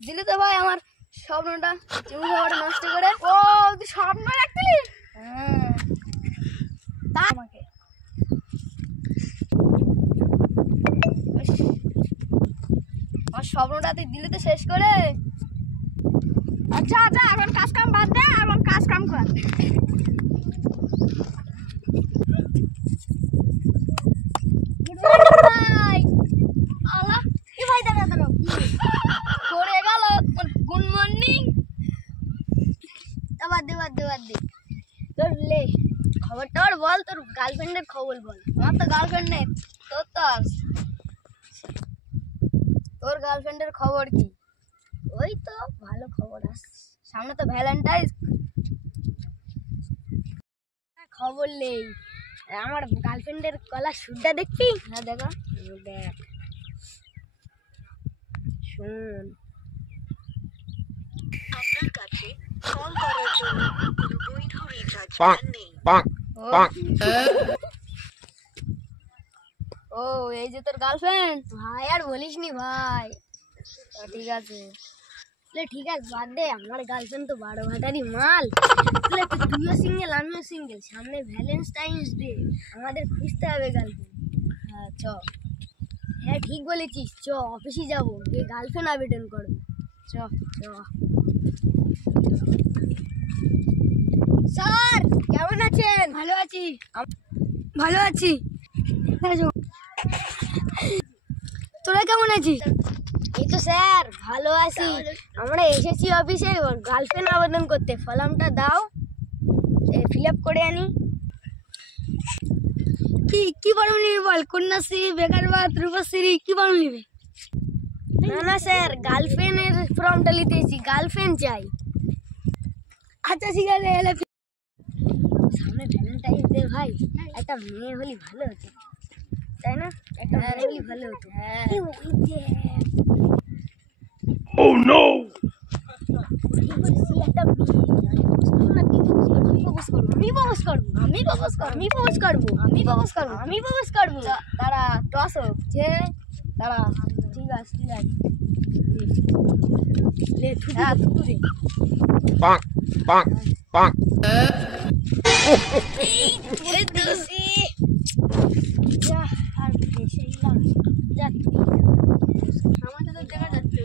দিলি তো ভাই আমার স্বপ্নটা চুমু খাওয়াটা নষ্ট করে। ও তুই স্বপ্ন রাখলি? হ্যাঁ তা আমাকে আমার স্বপ্নটা তুই দিলি তো শেষ করে। আচ্ছা আচ্ছা, এখন কাজ কাম বাদ দে, এখন কাজ কাম কর। ভাই আল্লাহ কি ভাই দাঁড়া দাঁড়াও করে গেল। Good morning. বাদ দে তোর লে খবরটা আর বল, তোর গার্লফ্রেন্ডের খবর বল। আমার তো গার্লফ্রেন্ড নেই, তোর তো আছে। তোর গার্লফ্রেন্ডের খবর কি? ওই তো ভালো খবর আছে, সামনে তো ভ্যালেন্টাইন। খবর নেই। আমার গার্লফ্রেন্ডের গলার সুরটা দেখবি? হ্যাঁ দেখো, দেখ শুন। আপনার কাছে কল করার জন্য কোনো বৈধ রিচার্জ প্ল্যান নেই। ও এই যে তোর গার্লফ্রেন্ড। ভাই আর বলিস নি ভাই। ঠিক আছে ঠিক আছে, বাদ দে। আমার গার্লফ্রেন্ড তো 12 ভাটারই মাল। তুইও সিঙ্গেল আমিও সিঙ্গেল, সামনে ভ্যালেন্টাইন্স ডে, আমাদের খুঁজতে হবে গার্লফ্রেন্ড। হ্যাঁ চ। হ্যাঁ ঠিক বলেছিস, চ অফিসে যাবো, গিয়ে গার্লফ্রেন্ড আবেদন করবো। চ চ। স্যার কেমন আছেন? ভালো আছি। ভালো আছি। তোরা কেমন আছিস? এই তো স্যার ভালো আছি। আমরা এসেছি অফিসে গার্লফ্রেন্ড আবেদন করতে। ফর্মটা দাও, ফিল আপ করে আনি। কি ফর্ম নিবি বল? কন্যাশ্রী, বেকার ভাতা, রূপশ্রী, কি ফর্ম নিবি? না স্যার, গার্লফ্রেন্ডের ফর্মটা নিতে এসেছি, গার্লফ্রেন্ড চাই। আচ্ছা ঠিক আছে। সামনে ভ্যালেন্টাইন্স ডে ভাই, একটা মেয়ে হলে ভালো হতো, তাই না? একটা মেয়ে হলে ভালো হতো। Oh no! দাঁড়া টস হচ্ছে, দাঁড়া। ঠিক আছে Bonk, bonk, bonk. আমাদের তো দেখা যাচ্ছে